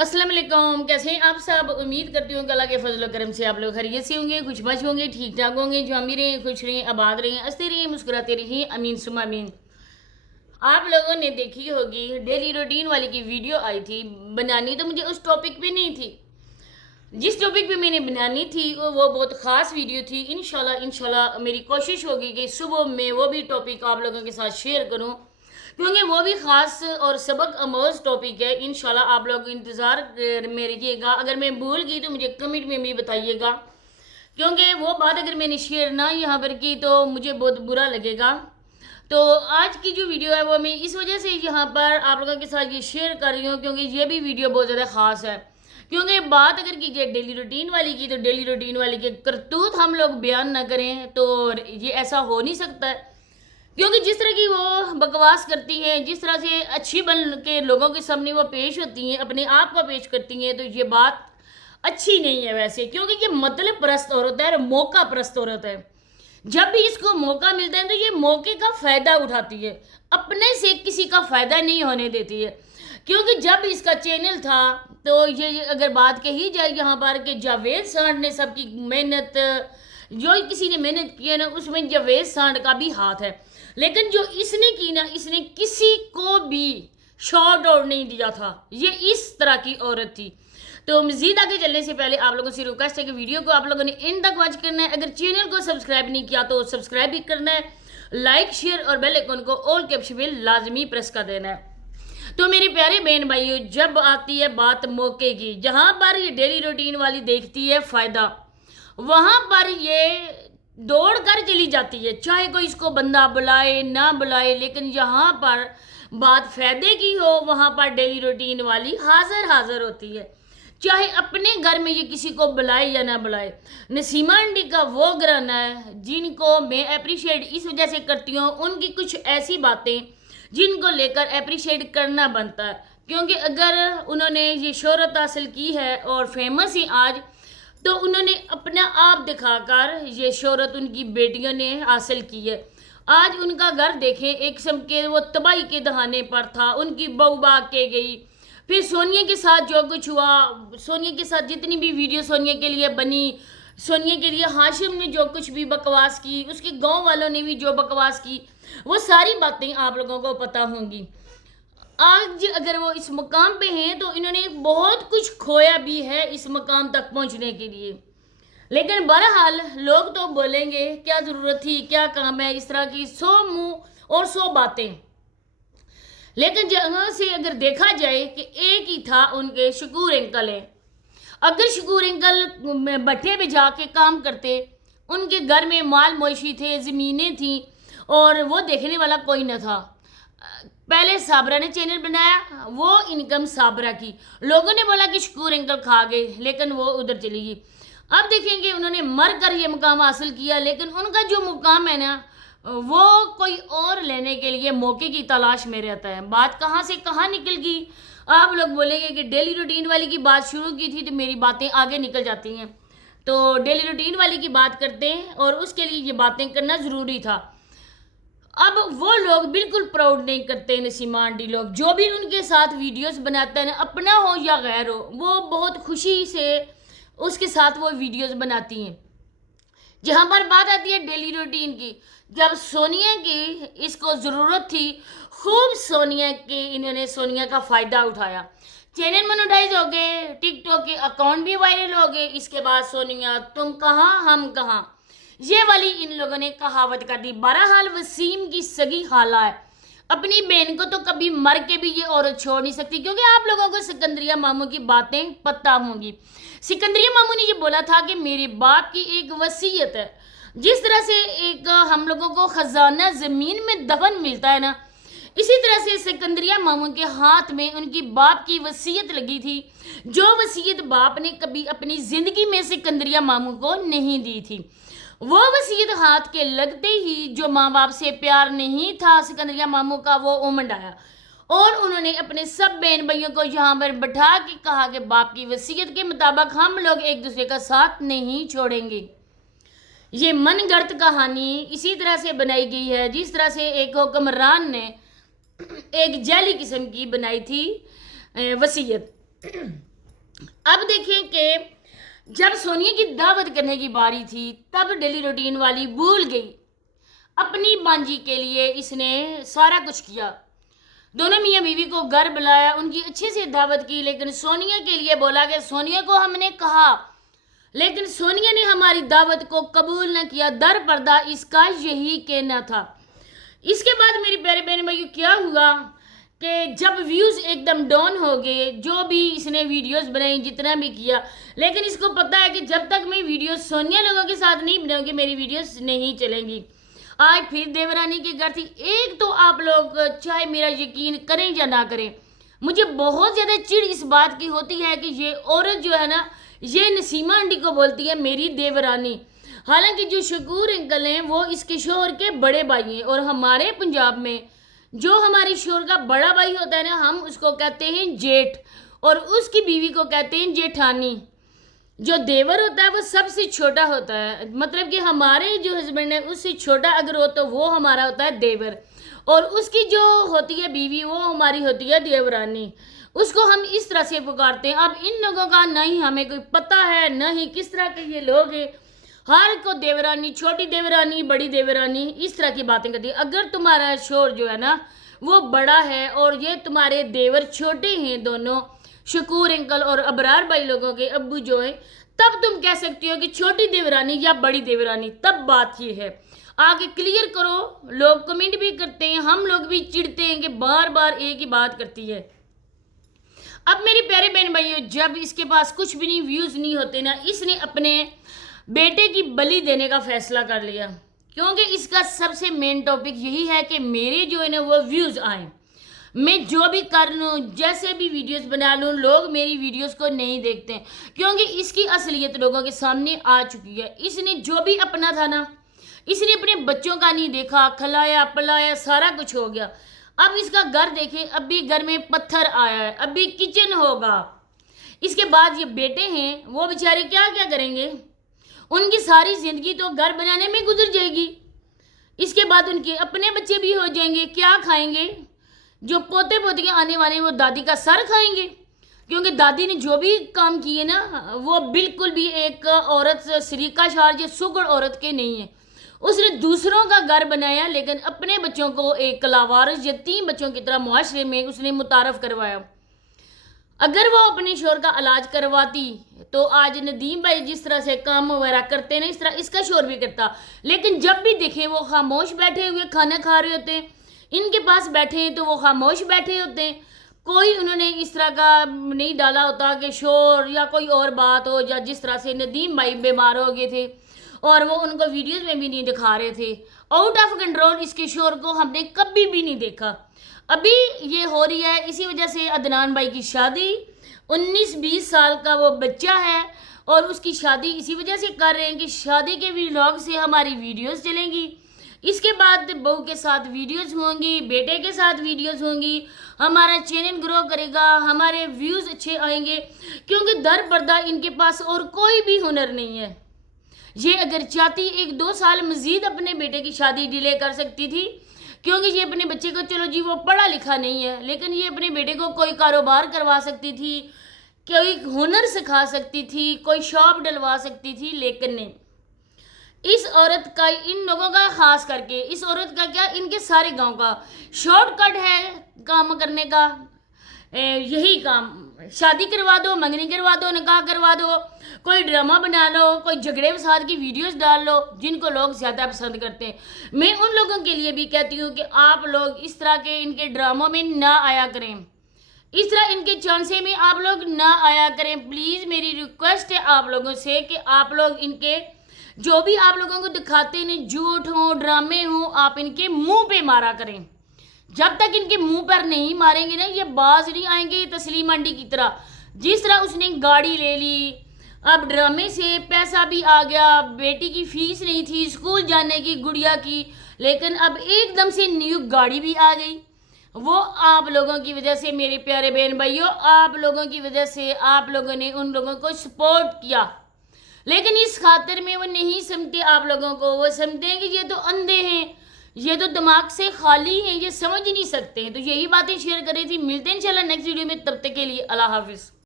अस्सलाम वालेकुम। कैसे हैं आप सब? उम्मीद करती हूँ कि अल्लाह के फजल और करम से आप लोग खैरियत से होंगे, खुशबश होंगे, ठीक ठाक होंगे। जो अमीर रहें, खुश रहें, आबाद रहें, हंसते रहें, मुस्कुराते रहें, अमीन सुमा अमीन। आप लोगों ने देखी होगी डेली रूटीन वाली की वीडियो आई थी। बनानी तो मुझे उस टॉपिक पे नहीं थी, जिस टॉपिक पे मैंने बनानी थी वो बहुत ख़ास वीडियो थी। इंशाल्लाह मेरी कोशिश होगी कि सुबह में वो भी टॉपिक आप लोगों के साथ शेयर करूं, क्योंकि वो भी ख़ास और सबक आमोज टॉपिक है। इंशाल्लाह आप लोग इंतज़ार में रहिएगा। अगर मैं भूल गई तो मुझे कमेंट में भी बताइएगा, क्योंकि वो बात अगर मैंने शेयर ना यहाँ पर की तो मुझे बहुत बुरा लगेगा। तो आज की जो वीडियो है वो मैं इस वजह से यहाँ पर आप लोगों के साथ ये शेयर कर रही हूँ, क्योंकि ये भी वीडियो बहुत ज़्यादा ख़ास है। क्योंकि बात अगर कीजिए डेली रूटीन वाली की, तो डेली रूटीन वाली के करतूत हम लोग बयान ना करें तो ये ऐसा हो नहीं सकता है। क्योंकि जिस तरह की वो बकवास करती हैं, जिस तरह से अच्छी बन के लोगों के सामने वो पेश होती हैं, अपने आप को पेश करती हैं, तो ये बात अच्छी नहीं है वैसे। क्योंकि ये मतलब परस्त औरत है और मौका परस्त औरत है। जब भी इसको मौका मिलता है तो ये मौके का फ़ायदा उठाती है, अपने से किसी का फ़ायदा नहीं होने देती है। क्योंकि जब इसका चैनल था तो ये अगर बात कही जाए यहाँ पर कि जावेद सांड ने सबकी मेहनत, जो किसी ने मेहनत की है ना, उसमें जावेद सांड का भी हाथ है। लेकिन जो इसने की ना, इसने किसी को भी शॉर्ट आउट नहीं दिया था। ये इस तरह की औरत थी। तो मज़ीद आगे चलने से पहले आप लोगों से रिक्वेस्ट है कि वीडियो को आप लोगों ने इन तक वॉच करना है। अगर चैनल को सब्सक्राइब नहीं किया तो सब्सक्राइब भी करना है, लाइक शेयर और बेल आइकन को ऑल के ऑप्शन में लाजमी प्रेस कर देना है। तो मेरे प्यारे बहन भाइयों, जब आती है बात मौके की, जहाँ पर ये डेली रूटीन वाली देखती है फ़ायदा, वहाँ पर ये दौड़ कर चली जाती है, चाहे कोई इसको बंदा बुलाए ना बुलाए। लेकिन यहाँ पर बात फ़ायदे की हो, वहाँ पर डेली रूटीन वाली हाजिर हाजिर होती है, चाहे अपने घर में ये किसी को बुलाए या ना बुलाए। नसीमा आंटी का वो घराना है जिनको मैं अप्रिशिएट इस वजह से करती हूँ, उनकी कुछ ऐसी बातें जिनको लेकर अप्रिशिएट करना बनता है। क्योंकि अगर उन्होंने ये शोहरत हासिल की है और फेमस ही आज, तो उन्होंने अपना आप दिखाकर ये शोहरत उनकी बेटियों ने हासिल की है। आज उनका घर देखें, एक किस्म के वो तबाही के दहाने पर था, उनकी बहू भाग के गई। फिर सोनिया के साथ जो कुछ हुआ, सोनिया के साथ जितनी भी वीडियो सोनिया के लिए बनी, सोनिया के लिए हाशिम ने जो कुछ भी बकवास की, उसके गांव वालों ने भी जो बकवास की, वो सारी बातें आप लोगों को पता होंगी। आज अगर वो इस मुकाम पे हैं तो इन्होंने बहुत कुछ खोया भी है इस मुकाम तक पहुंचने के लिए। लेकिन बहरहाल लोग तो बोलेंगे क्या ज़रूरत थी, क्या काम है, इस तरह की 100 मुँह और 100 बातें। लेकिन जहाँ से अगर देखा जाए कि एक ही था, उनके शकूर अंकल हैं। अगर शकूर अंकल भट्टे पे जाके काम करते, उनके घर में माल मवेशी थे, ज़मीनें थी और वो देखने वाला कोई न था। पहले साबरा ने चैनल बनाया, वो इनकम साबरा की, लोगों ने बोला कि शकूर अंकल खा गए, लेकिन वो उधर चली गई। अब देखेंगे उन्होंने मर कर ये मुकाम हासिल किया, लेकिन उनका जो मुकाम है ना, वो कोई और लेने के लिए मौके की तलाश में रहता है। बात कहाँ से कहाँ निकल गई। आप लोग बोलेंगे कि डेली रूटीन वाली की बात शुरू की थी तो मेरी बातें आगे निकल जाती हैं। तो डेली रूटीन वाली की बात करते हैं और उसके लिए ये बातें करना ज़रूरी था। अब वो लोग बिल्कुल प्राउड नहीं करते, नसीमा आंटी लोग जो भी उनके साथ वीडियोस बनाते हैं, अपना हो या गैर हो, वो बहुत खुशी से उसके साथ वो वीडियोस बनाती हैं। जहाँ पर बात आती है डेली रूटीन की, जब सोनिया की इसको ज़रूरत थी, खूब सोनिया के इन्होंने सोनिया का फ़ायदा उठाया। चैनल मोनेटाइज हो गए, टिकटॉक के अकाउंट भी वायरल हो गए। इसके बाद सोनिया तुम कहाँ हम कहाँ, ये वाली इन लोगों ने कहावत कर दी। बहरहाल वसीम की सगी खाला है, अपनी बहन को तो कभी मर के भी ये औरत छोड़ नहीं सकती। क्योंकि आप लोगों को सिकंदरिया मामू की बातें पता होंगी। सिकंदरिया मामू ने ये बोला था कि मेरे बाप की एक वसीयत है। जिस तरह से एक हम लोगों को खजाना ज़मीन में दफन मिलता है ना, इसी तरह से सिकंदरिया मामू के हाथ में उनकी बाप की वसीयत लगी थी, जो वसीयत बाप ने कभी अपनी ज़िंदगी में सिकंदरिया मामू को नहीं दी थी। वो वसीयत हाथ के लगते ही जो माँ बाप से प्यार नहीं था सिकंदरिया मामू का, वो उमड़ आया और उन्होंने अपने सब बहन भाइयों को यहाँ पर बैठा के कहा कि बाप की वसीयत के मुताबिक हम लोग एक दूसरे का साथ नहीं छोड़ेंगे। ये मनगढ़ंत कहानी इसी तरह से बनाई गई है जिस तरह से एक हुक्मरान ने एक जाली किस्म की बनाई थी वसीयत। اب دیکھیں کہ جب سونیا کی دعوت کرنے کی باری تھی تب ڈیلی روٹین والی بھول گئی. اپنی بانجی کے لیے اس نے سارا کچھ کیا. دونوں میاں بیوی کو گھر بلایا, ان کی اچھے سے دعوت کی, لیکن سونیا کے لیے بولا کہ سونیا کو ہم نے کہا, لیکن سونیا نے ہماری دعوت کو قبول نہ کیا. در پردہ اس کا یہی کہنا تھا. اس کے بعد میری پیارے بہن بھائیو کیا ہوا کہ جب ویوز ایک دم ڈاؤن ہو گئے, جو بھی اس نے ویڈیوز بنائی جتنا بھی کیا, لیکن اس کو پتہ ہے کہ جب تک میں ویڈیوز سونیا لوگوں کے ساتھ نہیں بناؤں گی میری ویڈیوز نہیں چلیں گی. آج پھر دیورانی کے گھر تھی. ایک تو آپ لوگ چاہے میرا یقین کریں یا نہ کریں, مجھے بہت زیادہ چڑ اس بات کی ہوتی ہے کہ یہ عورت جو ہے نا, یہ نسیمہ آنٹی کو بولتی ہے میری دیورانی. حالانکہ جو شکور انکل ہیں وہ اس کے شوہر کے بڑے بھائی ہیں, اور ہمارے پنجاب میں جو ہماری شوہر کا بڑا بھائی ہوتا ہے نا, ہم اس کو کہتے ہیں جیٹھ, اور اس کی بیوی کو کہتے ہیں جیٹھانی. جو دیور ہوتا ہے وہ سب سے چھوٹا ہوتا ہے, مطلب کہ ہمارے جو ہسبینڈ ہے اس سے چھوٹا اگر ہو تو وہ ہمارا ہوتا ہے دیور, اور اس کی جو ہوتی ہے بیوی وہ ہماری ہوتی ہے دیورانی. اس کو ہم اس طرح سے پکارتے ہیں. اب ان لوگوں کا نہ ہی ہمیں کوئی پتہ ہے نہ ہی کس طرح کے یہ لوگ ہیں, ہر کو دیورانی, چھوٹی دیورانی, بڑی دیورانی, اس طرح کی باتیں کرتی ہیں. اگر تمہارا شوہر جو ہے نا وہ بڑا ہے اور یہ تمہارے دیور چھوٹے ہیں دونوں, شکور انکل اور ابرار بھائی لوگوں کے ابو جو ہیں, تب تم کہہ سکتی ہو کہ چھوٹی دیورانی یا بڑی دیورانی. تب بات یہ ہے, آگے کلیئر کرو. لوگ کمنٹ بھی کرتے ہیں, ہم لوگ بھی چڑھتے ہیں کہ بار بار ایک ہی بات کرتی ہے. اب میرے پیارے بہن بھائیو, جب اس کے پاس کچھ بھی نہیں, ویوز نہیں ہوتے نا, اس نے اپنے بیٹے کی بلی دینے کا فیصلہ کر لیا, کیونکہ اس کا سب سے مین ٹاپک یہی ہے کہ میرے جو ہے نا وہ ویوز آئیں. میں جو بھی کر لوں, جیسے بھی ویڈیوز بنا لوں, لوگ میری ویڈیوز کو نہیں دیکھتے ہیں, کیونکہ اس کی اصلیت لوگوں کے سامنے آ چکی ہے. اس نے جو بھی اپنا تھا نا, اس نے اپنے بچوں کا نہیں دیکھا, کھلایا پلایا سارا کچھ ہو گیا. اب اس کا گھر دیکھیں, اب بھی گھر میں پتھر آیا ہے, اب بھی کچن ہوگا. اس کے بعد یہ بیٹے ہیں, وہ بیچارے کیا کیا کریں گے, ان کی ساری زندگی تو گھر بنانے میں گزر جائے گی. اس کے بعد ان کے اپنے بچے بھی ہو جائیں گے, کیا کھائیں گے؟ جو پوتے پوتیاں آنے والے ہیں وہ دادی کا سر کھائیں گے, کیونکہ دادی نے جو بھی کام کیے نا وہ بالکل بھی ایک عورت سریقہ شارج سگڑ عورت کے نہیں ہیں. اس نے دوسروں کا گھر بنایا, لیکن اپنے بچوں کو ایک لاوارث یتیم بچوں کی طرح معاشرے میں اس نے متعارف کروایا. اگر وہ اپنے شوہر کا علاج کرواتی تو آج ندیم بھائی جس طرح سے کام وغیرہ کرتے ہیں نا, اس طرح اس کا شوہر بھی کرتا. لیکن جب بھی دیکھیں وہ خاموش بیٹھے ہوئے کھانا کھا رہے ہوتے ہیں, ان کے پاس بیٹھے ہیں تو وہ خاموش بیٹھے ہوتے ہیں. کوئی انہوں نے اس طرح کا نہیں ڈالا ہوتا کہ شور یا کوئی اور بات ہو, یا جس طرح سے ندیم بھائی بیمار ہو گئے تھے اور وہ ان کو ویڈیوز میں بھی نہیں دکھا رہے تھے. آؤٹ آف کنٹرول اس کے شوہر کو ہم نے کبھی بھی نہیں دیکھا. ابھی یہ ہو رہی ہے اسی وجہ سے عدنان بھائی کی شادی, 19-20 سال کا وہ بچہ ہے, اور اس کی شادی اسی وجہ سے کر رہے ہیں کہ شادی کے ولاگ سے ہماری ویڈیوز چلیں گی. اس کے بعد بہو کے ساتھ ویڈیوز ہوں گی, بیٹے کے ساتھ ویڈیوز ہوں گی, ہمارا چینل گرو کرے گا, ہمارے ویوز اچھے آئیں گے, کیونکہ در پردہ ان کے پاس اور کوئی بھی ہنر نہیں ہے. یہ اگر چاہتی 1-2 سال مزید اپنے بیٹے کی شادی ڈیلے کر سکتی تھی, کیونکہ یہ اپنے بچے کو, چلو جی وہ پڑھا لکھا نہیں ہے, لیکن یہ اپنے بیٹے کو کوئی کاروبار کروا سکتی تھی, کوئی ہنر سکھا سکتی تھی, کوئی شاپ ڈلوا سکتی تھی, لیکن نہیں. اس عورت کا, ان لوگوں کا خاص کر کے, اس عورت کا کیا ان کے سارے گاؤں کا شارٹ کٹ ہے کام کرنے کا, یہی کام, شادی کروا دو, منگنی کروا دو, نکاح کروا دو, کوئی ڈرامہ بنا لو, کوئی جھگڑے فساد کی ویڈیوز ڈال لو, جن کو لوگ زیادہ پسند کرتے ہیں. میں ان لوگوں کے لیے بھی کہتی ہوں کہ آپ لوگ اس طرح کے ان کے ڈراموں میں نہ آیا کریں, اس طرح ان کے چانسے میں آپ لوگ نہ آیا کریں. پلیز میری ریکویسٹ ہے آپ لوگوں سے کہ آپ لوگ ان کے جو بھی آپ لوگوں کو دکھاتے ہیں جھوٹ ہوں, ڈرامے ہوں, آپ ان کے منہ پہ مارا کریں. جب تک ان کے منہ پر نہیں ماریں گے نا, یہ باز نہیں آئیں گے تسلیم آنٹی کی طرح. جس طرح اس نے گاڑی لے لی, اب ڈرامے سے پیسہ بھی آ گیا, بیٹی کی فیس نہیں تھی اسکول جانے کی گڑیا کی, لیکن اب ایک دم سے نیو گاڑی بھی آ گئی. وہ آپ لوگوں کی وجہ سے, میرے پیارے بہن بھائیوں, آپ لوگوں کی وجہ سے, آپ لوگوں نے ان لوگوں کو سپورٹ کیا. لیکن اس خاطر میں وہ نہیں سمجھتے آپ لوگوں کو, وہ سمجھتے ہیں کہ یہ تو اندھے ہیں, یہ تو دماغ سے خالی ہیں, یہ سمجھ نہیں سکتے ہیں. تو یہی باتیں شیئر کر رہی تھی. ملتے ہیں انشاءاللہ نیکسٹ ویڈیو میں, تب تک کے لیے اللہ حافظ.